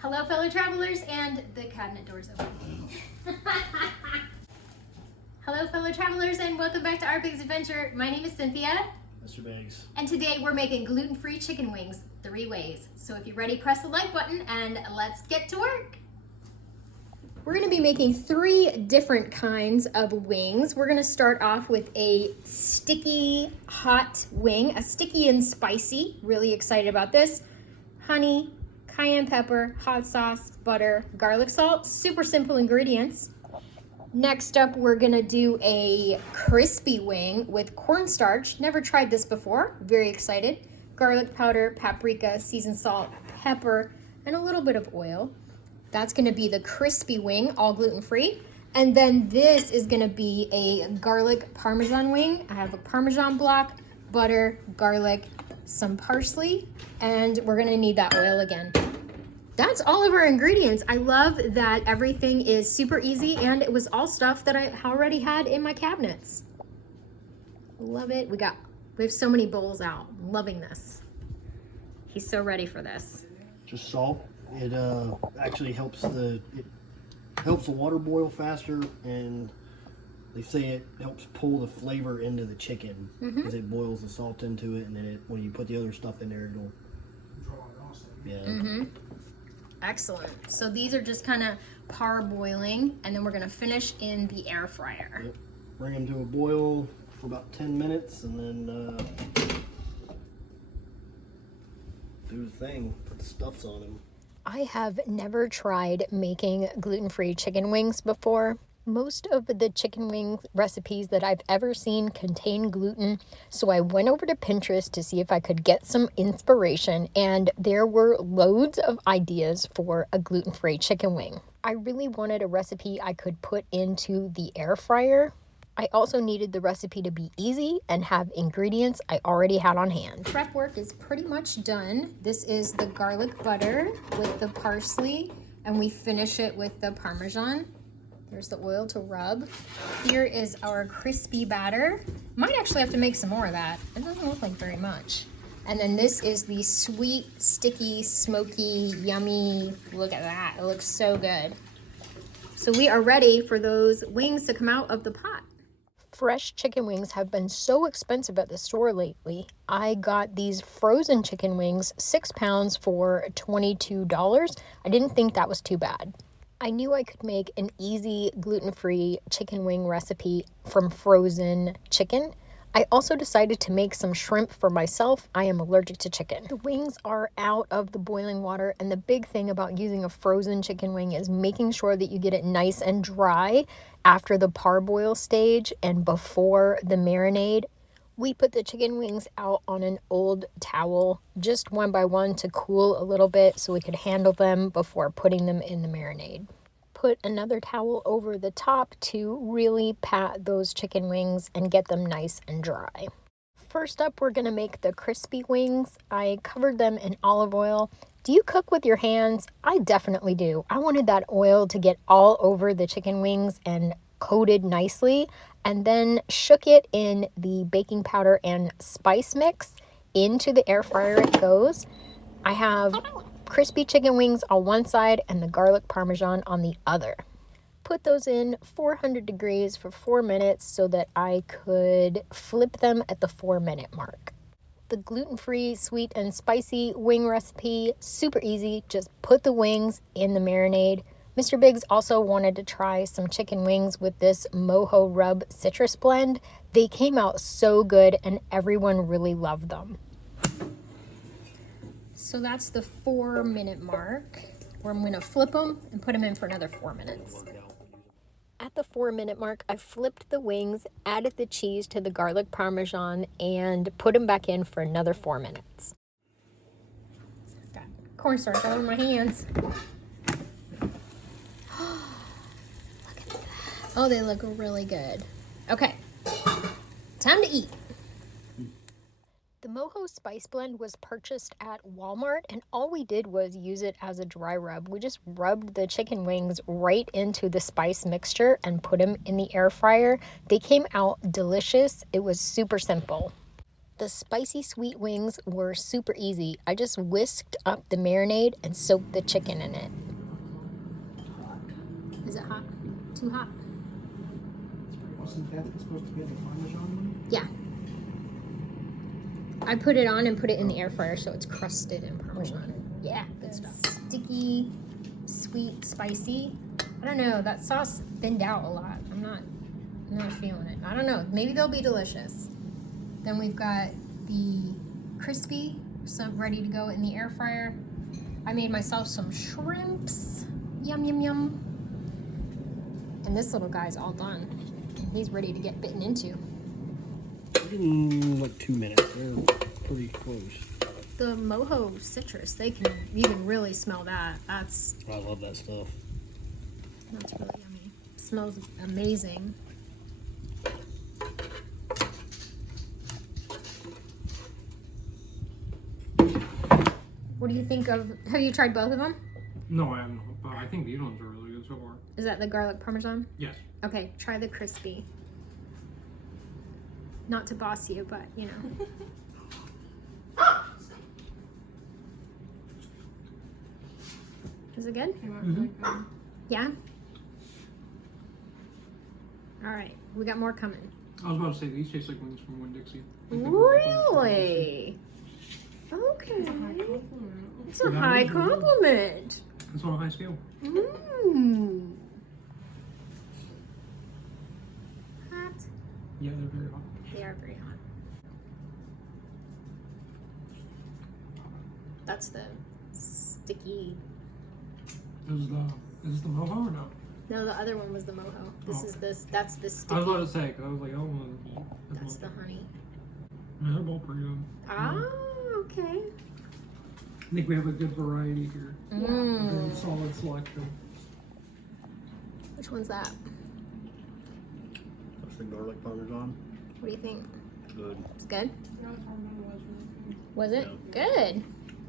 Hello, fellow travelers, and the cabinet door's open. Hello, fellow travelers, and welcome back to Our Biggs Adventure. My name is Cynthia. Mr. Biggs. And today we're making gluten-free chicken wings 3 ways. So if you're ready, press the like button and let's get to work. We're gonna be making 3 different kinds of wings. We're gonna start off with a sticky hot wing, a sticky and spicy. Really excited about this. Honey, cayenne pepper, hot sauce, butter, garlic salt. Super simple ingredients. Next up, we're gonna do a crispy wing with cornstarch. Never tried this before, very excited. Garlic powder, paprika, seasoned salt, pepper, and a little bit of oil. That's gonna be the crispy wing, all gluten-free. And then this is gonna be a garlic parmesan wing. I have a parmesan block, butter, garlic, some parsley, and we're gonna need that oil again. That's all of our ingredients. I love that everything is super easy, and it was all stuff that I already had in my cabinets. Love it. We have so many bowls out. I'm loving this. He's so ready for this. Just salt. It actually helps the water boil faster, and they say it helps pull the flavor into the chicken because it boils the salt into it, and then when you put the other stuff in there, it'll yeah. Excellent. So these are just kind of parboiling, and then we're gonna finish in the air fryer. Yep. Bring them to a boil for about 10 minutes, and then do the thing. Put the stuffs on them. I have never tried making gluten-free chicken wings before. Most of the chicken wing recipes that I've ever seen contain gluten, so I went over to Pinterest to see if I could get some inspiration, and there were loads of ideas for a gluten-free chicken wing. I really wanted a recipe I could put into the air fryer. I also needed the recipe to be easy and have ingredients I already had on hand. Prep work is pretty much done. This is the garlic butter with the parsley, and we finish it with the Parmesan. There's the oil to rub. Here is our crispy batter. Might actually have to make some more of that. It doesn't look like very much. And then this is the sweet, sticky, smoky, yummy. Look at that, it looks so good. So we are ready for those wings to come out of the pot. Fresh chicken wings have been so expensive at the store lately. I got these frozen chicken wings, 6 pounds for $22. I didn't think that was too bad. I knew I could make an easy gluten-free chicken wing recipe from frozen chicken. I also decided to make some shrimp for myself. I am allergic to chicken. The wings are out of the boiling water, and the big thing about using a frozen chicken wing is making sure that you get it nice and dry after the parboil stage and before the marinade. We put the chicken wings out on an old towel, just one by one, to cool a little bit so we could handle them before putting them in the marinade. Put another towel over the top to really pat those chicken wings and get them nice and dry. First up, we're gonna make the crispy wings. I covered them in olive oil. Do you cook with your hands? I definitely do. I wanted that oil to get all over the chicken wings and coated nicely, and then shook it in the baking powder and spice mix. Into the air fryer it goes. I have crispy chicken wings on one side and the garlic parmesan on the other. Put those in 400 degrees for 4 minutes so that I could flip them at the 4-minute mark. The gluten-free, sweet and spicy wing recipe, super easy. Just put the wings in the marinade. Mr. Biggs also wanted to try some chicken wings with this mojo rub citrus blend. They came out so good and everyone really loved them. So that's the 4-minute mark, where I'm gonna flip them and put them in for another 4 minutes. At the 4-minute mark, I flipped the wings, added the cheese to the garlic parmesan, and put them back in for another 4 minutes. Got cornstarch all over my hands. Oh, they look really good. Okay, time to eat. The mojo spice blend was purchased at Walmart, and all we did was use it as a dry rub. We just rubbed the chicken wings right into the spice mixture and put them in the air fryer. They came out delicious. It was super simple. The spicy sweet wings were super easy. I just whisked up the marinade and soaked the chicken in it. Is it hot? Too hot? Wasn't that supposed to be the Parmesan one? Yeah. I put it on and put it in the air fryer so it's crusted in Parmesan. Yeah, good stuff. Sticky, sweet, spicy. I don't know, that sauce thinned out a lot. I'm not feeling it. I don't know, maybe they'll be delicious. Then we've got the crispy, so ready to go in the air fryer. I made myself some shrimps. Yum, yum, yum. And this little guy's all done. He's ready to get bitten into. In like 2 minutes. They're pretty close. The mojo citrus, you can really smell that. I love that stuff. That's really yummy. Smells amazing. What do you think of, have you tried both of them? No, I haven't. But I think these ones are really good so far. Is that the garlic parmesan? Yes. Okay, try the crispy. Not to boss you, but you know. Is it good? Mm-hmm. Yeah? All right, we got more coming. I was about to say these taste like wings from Winn-Dixie. Really? Okay. It's a high compliment. It's on a high scale. Mmm. Hot. Yeah, they're very hot. They are very hot. That's the sticky. Is this the mojo or no? No, the other one was the mojo. That's the sticky. I was about to say, because I was like, I don't want to eat. That's the honey. Yeah, they're both pretty good. Ah, okay. I think we have a good variety here. A very solid selection. Which one's that? That's the garlic parmesan. What do you think? Good. It's good? Was it? Yeah. Good.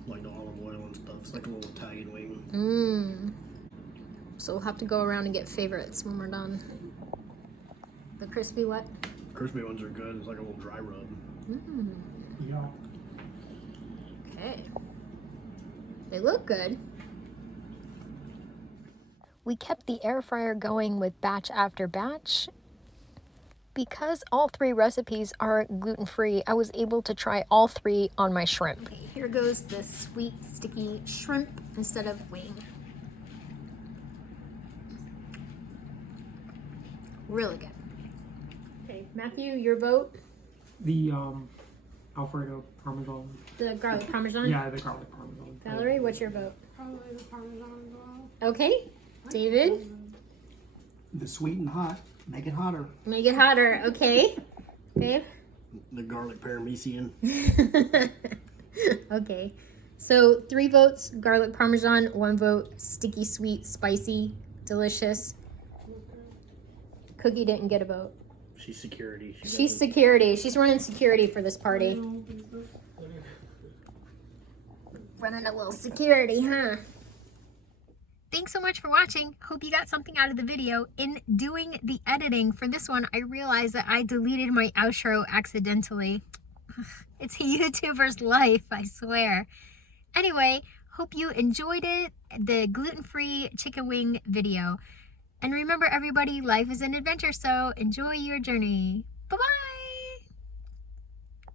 Like the olive oil and stuff. It's like a little Italian wing. Mmm. So we'll have to go around and get favorites when we're done. The crispy what? Crispy ones are good. It's like a little dry rub. Mmm. Yeah. Okay. They look good. We kept the air fryer going with batch after batch. Because all 3 recipes are gluten-free, I was able to try all 3 on my shrimp. Okay, here goes the sweet, sticky shrimp instead of wing. Really good. Okay, Matthew, your vote? The Alfredo Parmesan. The garlic parmesan? Yeah, the garlic Parmesan. Valerie, what's your vote? Probably the Parmesan as well. Okay. David? The sweet and hot. Make it hotter. Make it hotter. Okay. Babe? The garlic parmesan. Okay. So 3 votes, garlic parmesan. 1 vote, sticky, sweet, spicy, delicious. Cookie didn't get a vote. She's security. She's security. She's running security for this party. Running a little security, huh? Thanks so much for watching. Hope you got something out of the video. In doing the editing for this one, I realized that I deleted my outro accidentally. It's a YouTuber's life, I swear. Anyway, hope you enjoyed it, the gluten-free chicken wing video. And remember everybody, life is an adventure, so enjoy your journey. Bye-bye!